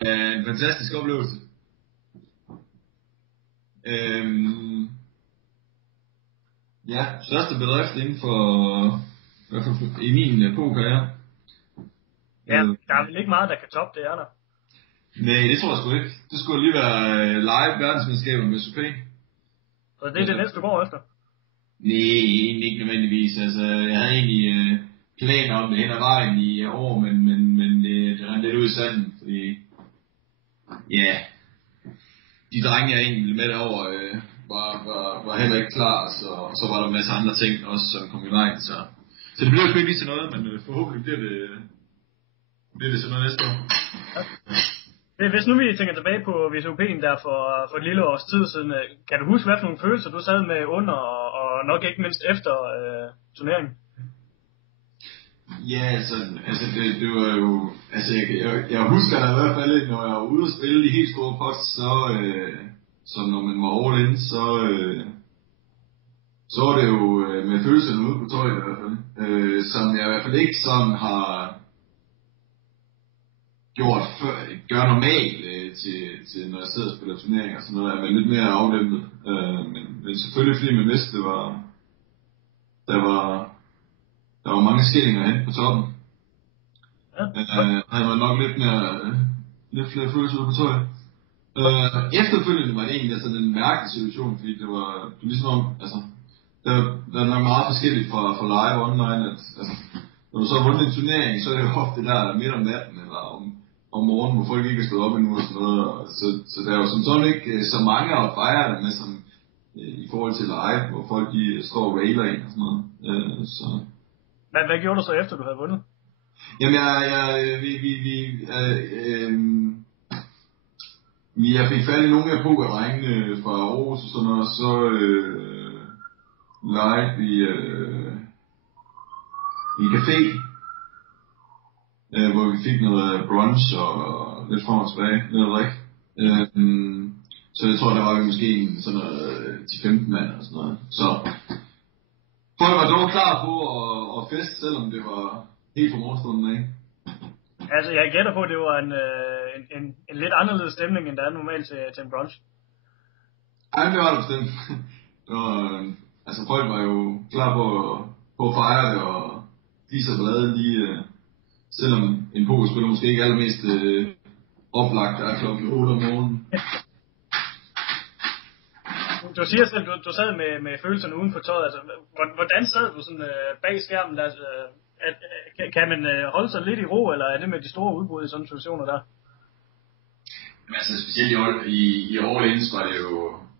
En fantastisk oplevelse. Ja, største bedrift inden for, i hvert fald i min pokerkarriere. Ja, der er vel ikke meget, der kan toppe det, er der? Nej, det tror jeg sgu ikke. Det skulle lige være live verdensmesterskaber med SOP. Så det er det næste, du går efter? Nej, ikke nødvendigvis. Altså, jeg havde egentlig planer om det hen ad vejen i år, men det rendte lidt ud i sanden, fordi ja, de drenge, jeg egentlig ville med derover, var heller ikke klar, så var der en masse andre ting også, som kom i vejen, så det blev jo ikke lige til noget, men forhåbentlig bliver det sådan noget næste år. Ja. Hvis nu vi tænker tilbage på VSOP'en der for et lille års tid siden, kan du huske, hvad for nogle følelser du sad med under, og nok ikke mindst efter turneringen? Ja, altså det var jo, altså jeg husker da i hvert fald, når jeg var ude og spille de helt store pots, så når man var all in, så var det jo med følelserne ude på tøjet i hvert fald, som jeg i hvert fald ikke sådan har gør normalt til når jeg sidder og spiller turneringer og sådan noget, er man lidt mere afdæmpet, men selvfølgelig fordi man vidste, der var mange skillinger hen på toppen. Ja. Han var nok lidt flere følelser ude på tøjet. Efterfølgende var det egentlig sådan en mærkelig situation, fordi det var ligesom om, altså, der er nok meget forskelligt fra live og online, at altså, når du så har vundet en turnering, så er det jo ofte der midt om natten, eller om morgenen, hvor folk ikke er stået op endnu og sådan noget, så der er jo som sådan ikke så mange at fejre det med, som i forhold til live, hvor folk de står og railer ind og sådan noget, så... Hvad gjorde du så efter, du havde vundet? Jamen, jeg fik fat i nogle af pokerdrengene fra Aarhus og sådan noget, og så live i café, hvor vi fik noget brunch og lidt frem og tilbage, noget drik. Så jeg tror, der var vi måske sådan noget 10-15 mand og sådan noget. Så folk var dog klar på at feste, selvom det var helt fra morgenstunden af. Altså, jeg gætter på, at det var en lidt anderledes stemning, end der er normalt til en brunch. Ej, det var det bestemt. Altså, folk var jo klar på at fejre det, og de så blade lige, selvom en pokerspiller måske ikke allermest oplagt er klokken 8 om morgenen. Du siger selv, du sad med følelserne uden for tøjet. Altså, hvordan sad du sådan bag skærmen? Altså, kan man holde sig lidt i ro, eller er det med de store udbrud i sådan situationer der? Men altså, specielt i All-Ins var det jo,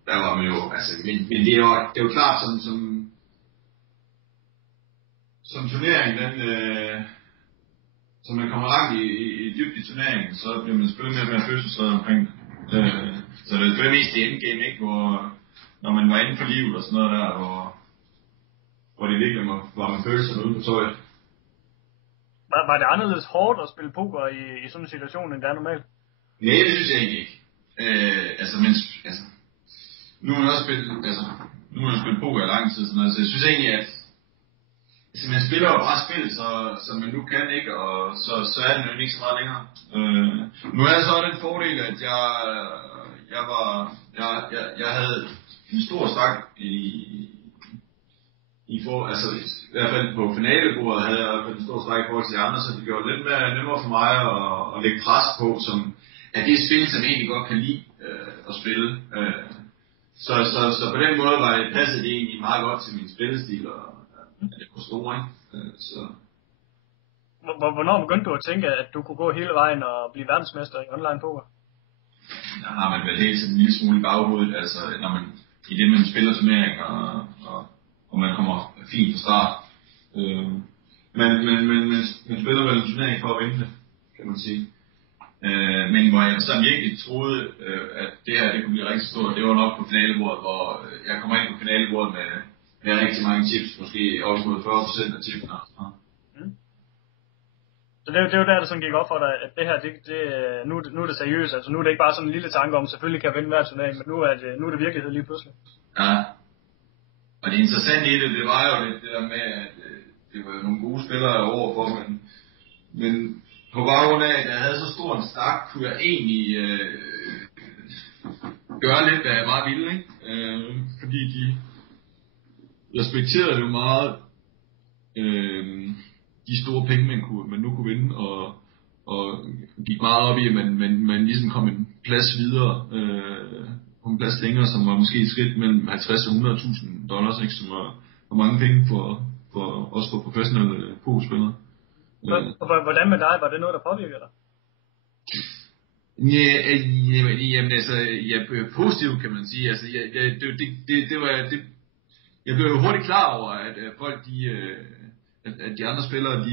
der var man jo, altså, men det er jo klart, som turneringen, den, som man kommer langt i dybt i turneringen, så bliver man selvfølgelig mere følelsesladet omkring det. Så det er selvfølgelig mest i endgame, ikke, når man var inde for livet og sådan noget der, hvor det virkelig var med følelserne ude på tøjet. Var det anderledes hårdt at spille poker i sådan en situation, end det er normalt? Nej, det synes jeg egentlig ikke. Nu har jeg spillet poker i lang tid, sådan noget, så jeg synes egentlig, at man spiller jo bare spil, så man nu kan, ikke, og så er det jo ikke så meget længere. Nu er så den fordel, at jeg havde en stor stak i hvert fald på finalebordet havde jeg en stor stræk i forhold til de andre, så det gjorde det lidt mere nemmere for mig at lægge pres på, som at det er et spil, som jeg egentlig godt kan lide at spille. Så på den måde passede det egentlig meget godt til min spillestil, og det var stor, ikke? Så. Hvornår begyndte du at tænke, at du kunne gå hele vejen og blive verdensmester i online poker? Der har man vel helt sådan en lille smule i baghovedet, altså når man i det man spiller turneringer, og man kommer fint fra start. Men man spiller vel en turnering for at vinde det, kan man sige. Men hvor jeg så virkelig troede, at det her det kunne blive rigtig stort, det var nok på finalebordet, hvor jeg kommer ind på finalebordet med rigtig mange tips, måske op mod 40% af tipsene. Så det er jo der, det sådan gik op for dig, at det her, nu er det seriøst, altså nu er det ikke bare sådan en lille tanke om, selvfølgelig kan jeg vinde hver turnering, men nu er det virkelighed lige pludselig. Ja. Og det interessante i det var jo lidt det der med, at det var nogle gode spillere overfor, men på baggrund af, at jeg havde så stor en stak, kunne jeg egentlig gøre lidt, hvad jeg bare ville, ikke? Fordi de respekterede jo meget de store penge, man nu kunne vinde, og gik meget op i, at man ligesom kom en plads videre, på en plads længere, som var måske et skridt mellem 50 og 100.000 dollars, ikke? Som var mange penge også for professionelle pokerspillere. Hvordan med dig? Var det noget, der påvirker dig? Jamen altså, positivt kan man sige. Altså, jeg blev jo hurtigt klar over, at folk, at de andre spillere,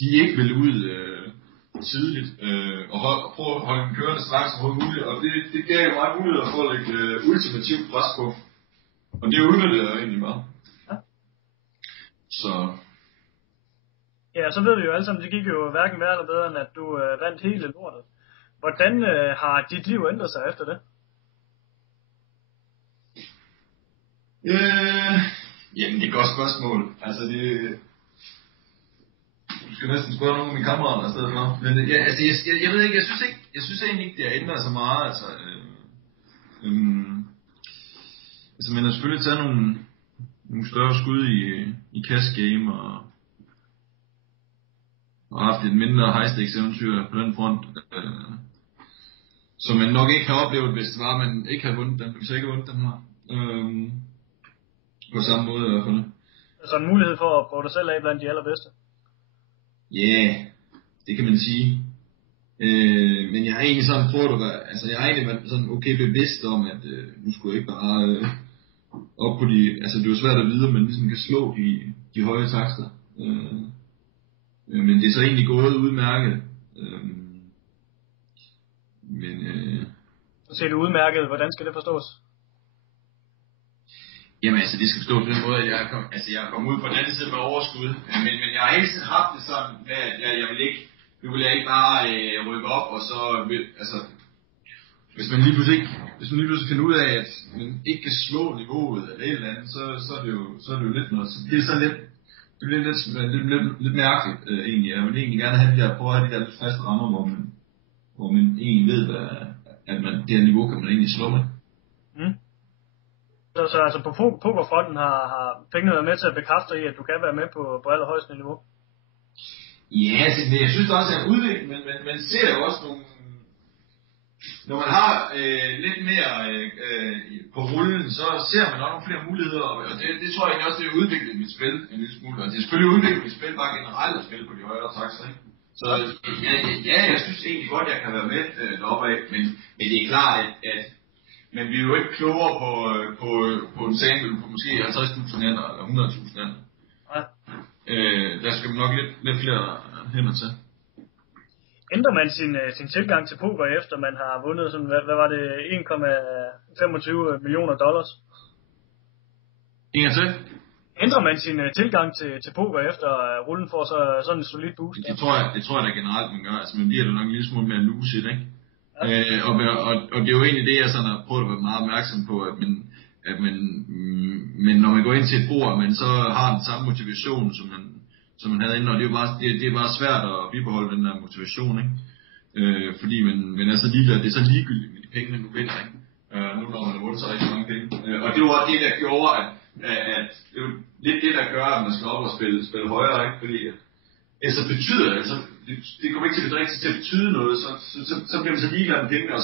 de ikke ville ud tidligt, og prøve at holde den kørende så langt som overhovedet muligt, og det gav jo mig mulighed for at lægge ultimativt pres på. Og det udnyttede jeg egentlig meget. Ja. Så... Ja, så ved vi jo alle sammen, det gik jo hverken værre eller bedre, end at du vandt hele lortet. Hvordan har dit liv ændret sig efter det? Jamen, det er et godt spørgsmål. Altså, du skal næsten spørge nogle af mine kammerater i stedet for. Men jeg ved ikke, jeg synes egentlig ikke, det har ændret så meget. Altså, man har selvfølgelig taget nogle større skud i cash game, og haft et mindre high-stakes eventyr på den front, som man nok ikke har oplevet, hvis det var, man ikke havde vundet den, hvis jeg ikke havde vundet den her. På samme måde i hvert fald. Altså en mulighed for at prøve dig selv af blandt de allerbedste? Ja, det kan man sige. Men jeg har egentlig sådan prøvet at være, altså jeg har egentlig været sådan okay bevidst om, at nu skulle jeg ikke bare op på de, altså det er jo svært at vide, om man ligesom kan slå de høje takster. Men det er så egentlig gået udmærket. Så ser det udmærket, hvordan skal det forstås? Jamen altså, det skal forstås på den måde, at jeg er kommet ud på den anden side med overskud. Men jeg har hele tiden haft det sådan, at nu vil jeg ikke bare rykke op, og så, altså, hvis man lige pludselig finder ud af, at man ikke kan slå niveauet eller et eller andet, så er det jo lidt noget, så det er så lidt, det bliver lidt mærkeligt egentlig. Jeg vil egentlig gerne have prøve at have de der lidt faste rammer, hvor man egentlig ved, at det her niveau kan man egentlig slå med. Mm. Så altså på pokerfronten har pengene været med til at bekræfte i, at du kan være med på allerhøjeste niveau? Ja, jeg synes også, at udvikling, men man ser jo også nogle... Når man har lidt mere på rullen, så ser man også nogle flere muligheder, og det tror jeg også, det er udviklet mit spil en lille smule. Og det er selvfølgelig udviklet mit spil bare generelt at spille på de højere takster, ikke? Så ja, jeg synes egentlig godt, jeg kan være med deroppe af, men det er klart, at men vi er jo ikke klogere på en sample på måske 50.000 hænder eller 100.000 hænder. Ja. Der skal man nok lidt flere hænder til. Ændrer man sin tilgang til poker efter man har vundet sådan, hvad var det, 1,25 millioner dollars? En gang til? Ændrer man sin tilgang til poker efter rullen får sådan en solid boost? Det tror jeg da generelt man gør. Altså man bliver da nok en lille smule mere lucid, ikke? Ja. Og det er jo egentlig det, jeg sådan har prøvet at være meget opmærksom på, men når man går ind til et bord, at man så har den samme motivation, som man havde inden, og det er bare svært at bibeholde den der motivation, ikke? Fordi man er så ligeglad, det er så ligegyldigt med de penge, man nu vinder, ikke? Nu når man har vundet så rigtig mange penge. Og det var det, der gjorde, at det er jo lidt det, der gør, at man skal op og spille højere, ikke? Fordi altså betyder det, altså, det kommer ikke til at betyde noget, så bliver man så ligeglad med pengene, og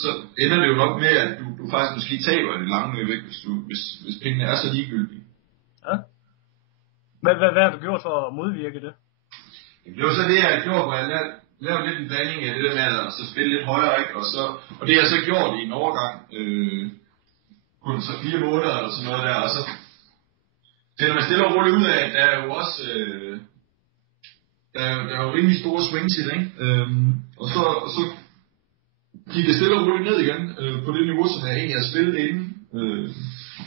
så ender det jo nok med, at du faktisk måske taber det lange løb, hvis pengene er så ligegyldige. Ja. Hvad har du gjort for at modvirke det? Det var så det, jeg har gjort, hvor jeg lavede lidt en blanding af det der med at så spille lidt højere, ikke? Og det har jeg så gjort i en overgang, kun så 4 måneder eller sådan noget der, og så finder man stille og roligt ud af, at der er jo også... Der er jo rimelig store swings i det, ikke? Og så gik det stille og roligt ned igen på det niveau, som jeg egentlig har spillet inden.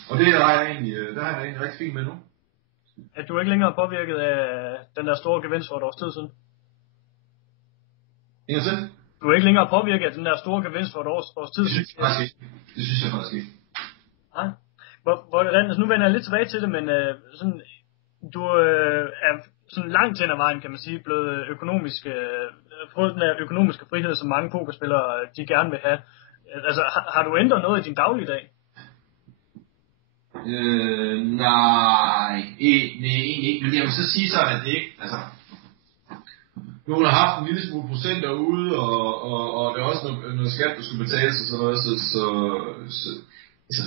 Og det har jeg egentlig rigtig fint med nu. Er du ikke længere påvirket af den der store gevinst for et års tid siden? Ingen til? Du er ikke længere påvirket af den der store gevinst for et års tid siden? Det synes jeg faktisk ikke. Nej. Altså, nu vender jeg lidt tilbage til det, men sådan, du er sådan langt hen ad vejen, kan man sige, blevet fået den der økonomiske frihed, som mange pokerspillere, de gerne vil have. Altså, har du ændret noget i din dagligdag? Nej, egentlig ikke, men jeg vil så sige sådan, at det ikke, altså, nogen har haft en lille smule procent derude, og der er også noget skat, der skulle betales og sådan noget, så altså,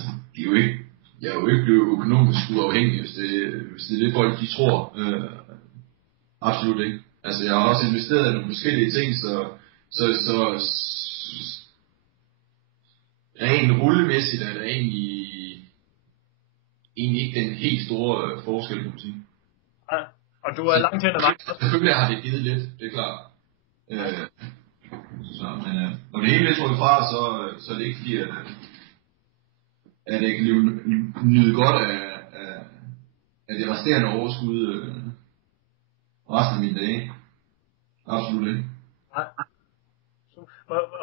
jeg er jo ikke blevet økonomisk uafhængig, hvis det er det folk, de tror. Absolut ikke. Altså, jeg har også investeret i nogle forskellige ting, så rent rullemæssigt er der egentlig ikke den helt store forskel, kan man sige. Ja, og du er langt hen ad vejen. Selvfølgelig har det givet lidt, det er klart. Men når det hele er trukket fra, så er det ikke fordi, at jeg kan nyde godt af det resterende overskud resten af mine dage. Absolut ikke. Nej.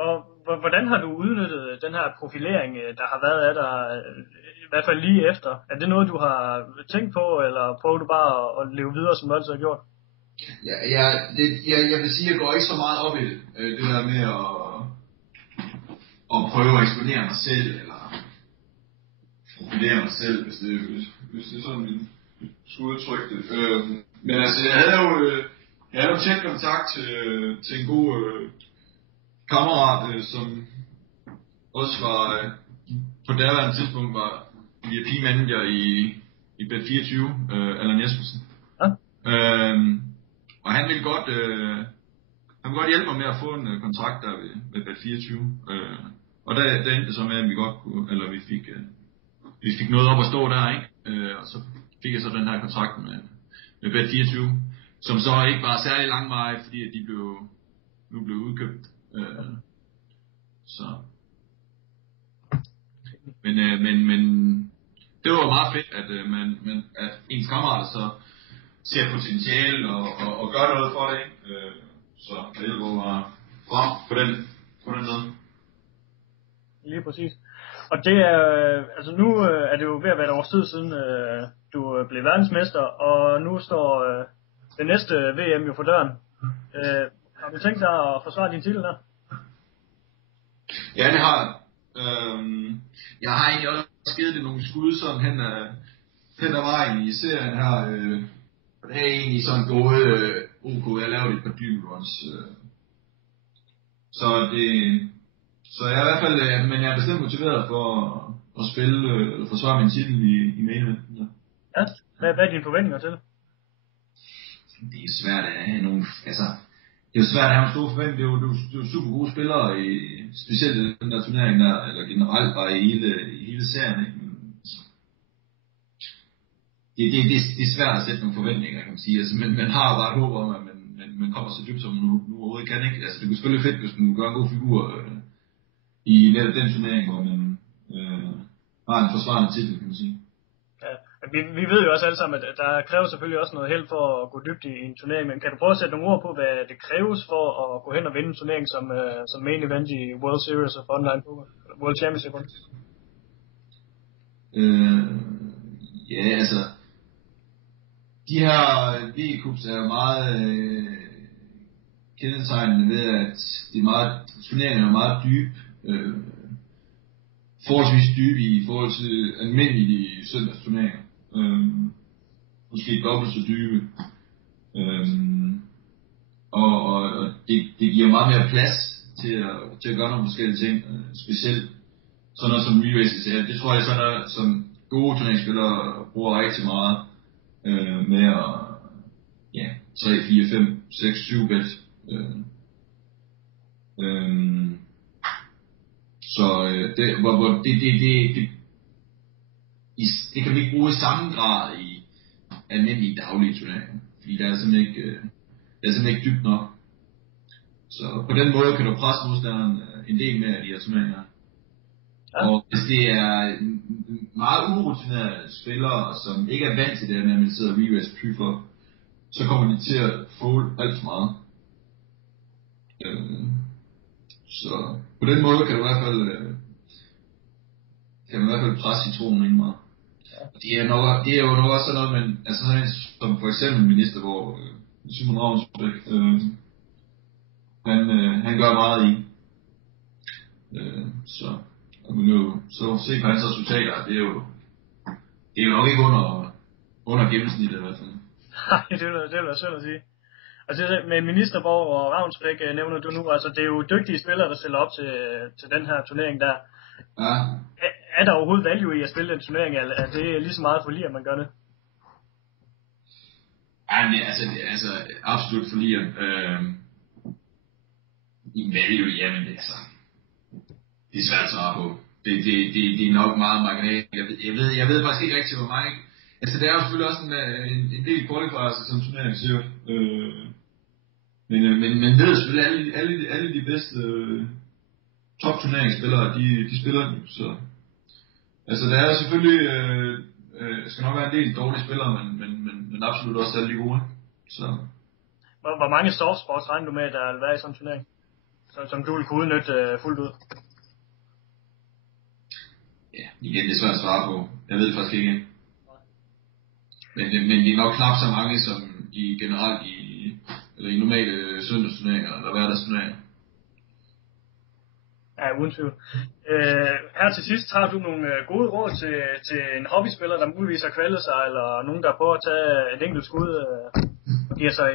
Og hvordan har du udnyttet den her profilering, der har været af dig, i hvert fald lige efter? Er det noget, du har tænkt på, eller prøver du bare at leve videre, som du altid har gjort? Jeg vil sige, at jeg går ikke så meget op i det. Det der med at prøve at eksponere mig selv, eller profilere mig selv, hvis det er sådan, vi skulle udtrykke det. Men altså, jeg havde jo tæt kontakt til en god kammerat, som også var på daværende tidspunkt var VIP-manager i Bet24, Allan Jespersen. Ja. Og han ville godt hjælpe mig med at få en kontrakt der ved Bet24. Og der endte det så med, at vi godt kunne, eller vi fik noget op at stå der, ikke? Og så fik jeg så den her kontrakt med Bet24, som så ikke var særlig langvarig, fordi at de nu blev udkøbt. Så. Men det var meget fedt, at ens kammerater så ser potentiale og gør noget for det, så det hjælper mig frem på den måde. Lige præcis. Og det er, altså nu er det jo ved at være et års tid siden, du blev verdensmester, og nu står det næste VM jo for døren. Har du tænkt dig at forsvare din titel der? Ja, det har jeg. Jeg har egentlig også givet det nogle skud sådan hen ad vejen i serien her. Det er egentlig sådan gået ok. Jeg lavede et par dybruns. Så jeg er i hvert fald, men jeg er bestemt motiveret for at spille eller forsvare min titel i main eventen. Ja. Hvad er dine forventninger til det? Det er svært at have nogle, altså det er jo svært at have en stor forventning. Det er jo super gode spillere, specielt i den der turnering der, eller generelt bare i hele serien, ikke? Det er svært at sætte nogle forventninger, kan man sige. Altså, man har jo bare et håb om, at man kommer så dybt, som man nu overhovedet kan, ikke? Altså, det kunne selvfølgelig fedt, hvis man kunne gøre en god figur i netop den turnering, hvor man har en forsvarende titel, kan man sige. Ja, vi ved jo også alle sammen, at der kræver selvfølgelig også noget held for at gå dybt i en turnering, men kan du prøve at sætte nogle ord på, hvad det kræves for at gå hen og vinde en turnering som main event i World Series of Online Poker, World Championship? Ja, altså, de her V-cups er jo meget kendetegnende ved, at turneringerne er meget dybe, forholdsvis dybe i forhold til almindelige søndagsturneringer. Måske dobbelt så dybe. Og det giver meget mere plads til at gøre nogle forskellige ting, specielt sådan noget som re-races. Det tror jeg sådan noget, som gode turneringsspillere bruger rigtig meget med at 3, 4, 5, 6, 7 bet. Så det kan vi ikke bruge i samme grad i almindelige daglige turneringer, fordi der er simpelthen ikke dybt nok. Så på den måde kan du presse modstanderen en del mere af de her turneringer. Ja. Og hvis det er meget urutinerede spillere, som ikke er vant til det her med, at man sidder og re-race pyfer, så kommer de til at fold alt for meget. Så på den måde kan man i hvert fald presse citronen ind meget. Og det er jo nok også sådan noget, men altså sådan en, som for eksempel minister, hvor Simon Ravnsbæk, han gør meget i. Så og man jo så se på hans resultater, det er jo nok ikke under gennemsnittet i hvert fald. Nej, det vil jeg selv at sige. Altså med Ministerborg og Ravnsbæk nævner du nu, altså det er jo dygtige spillere, der stiller op til den her turnering der. Ja. Er der overhovedet value i at spille den turnering, eller er det lige så meget for lige, at man gør det? Ja, det altså absolut for lige. I value, jamen det altså. Det er svært at svare på. Det er nok meget marginalt. Jeg ved faktisk ikke rigtig, hvor mange. Altså det er jo selvfølgelig også en del qualifiers som turnering, siger men ved selvfølgelig alle de bedste top turneringsspillere, de spiller den, så altså der er selvfølgelig skal nok være en del dårlige spillere, men absolut også alle de gode. Så hvor mange softsports regner du med, der vil være i sådan en turnering, som du vil kunne udnytte fuldt ud? Ja, igen, det er svært at svare på. Jeg ved faktisk ikke. Men det er nok knap så mange som generelt i normale søndagsturneringer eller hverdagsturneringer. Ja, uden tvivl. Her til sidst har du nogle gode råd til en hobbyspiller, der muligvis har kvaldet sig, eller nogen, der prøver at tage et enkelt skud og giver sig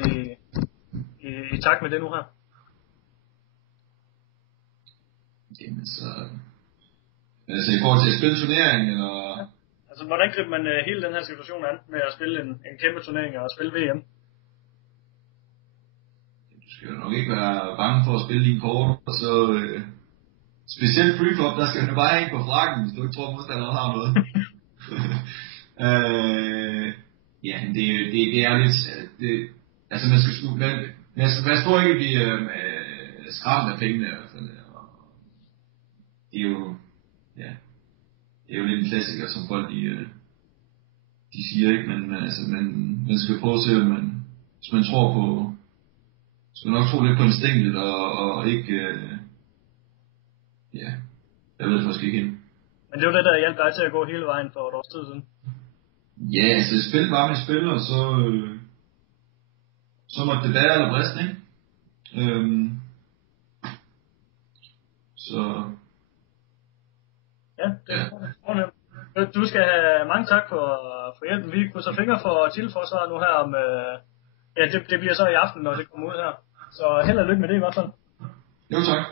i takt med det nu her? Jamen så altså i forhold til at spille turnering, eller? Ja. Altså, hvordan griber man hele den her situation an med at spille en kæmpe turnering og spille VM? Du skal jo nok ikke være bange for at spille dine kort, og så specielt preflop, der skal du bare hænge på frakken, hvis du ikke tror, modstanderen har noget. Ja, det er lidt, altså man skal sgu, man står ikke blive skræmt af pengene i hvert fald. Det er jo, ja, det er jo lidt en klassiker, som folk de siger, ikke, men altså man skal prøve at se, at hvis man tror på, skal nok tro lidt på instinktet og ikke, ja, jeg ved det faktisk ikke helt. Men det var det, der hjalp dig til at gå hele vejen for et års tid siden. Ja, altså spil bare med spil, og så måtte det være eller briste, ikke? Så ja, det er ja. Du skal have mange tak for hjælpen. Vi krydser fingre for titelforsvaret nu her om ja, det bliver så i aften, når det kommer ud her. Så held og lykke med det i hvert fald. Jo, tak.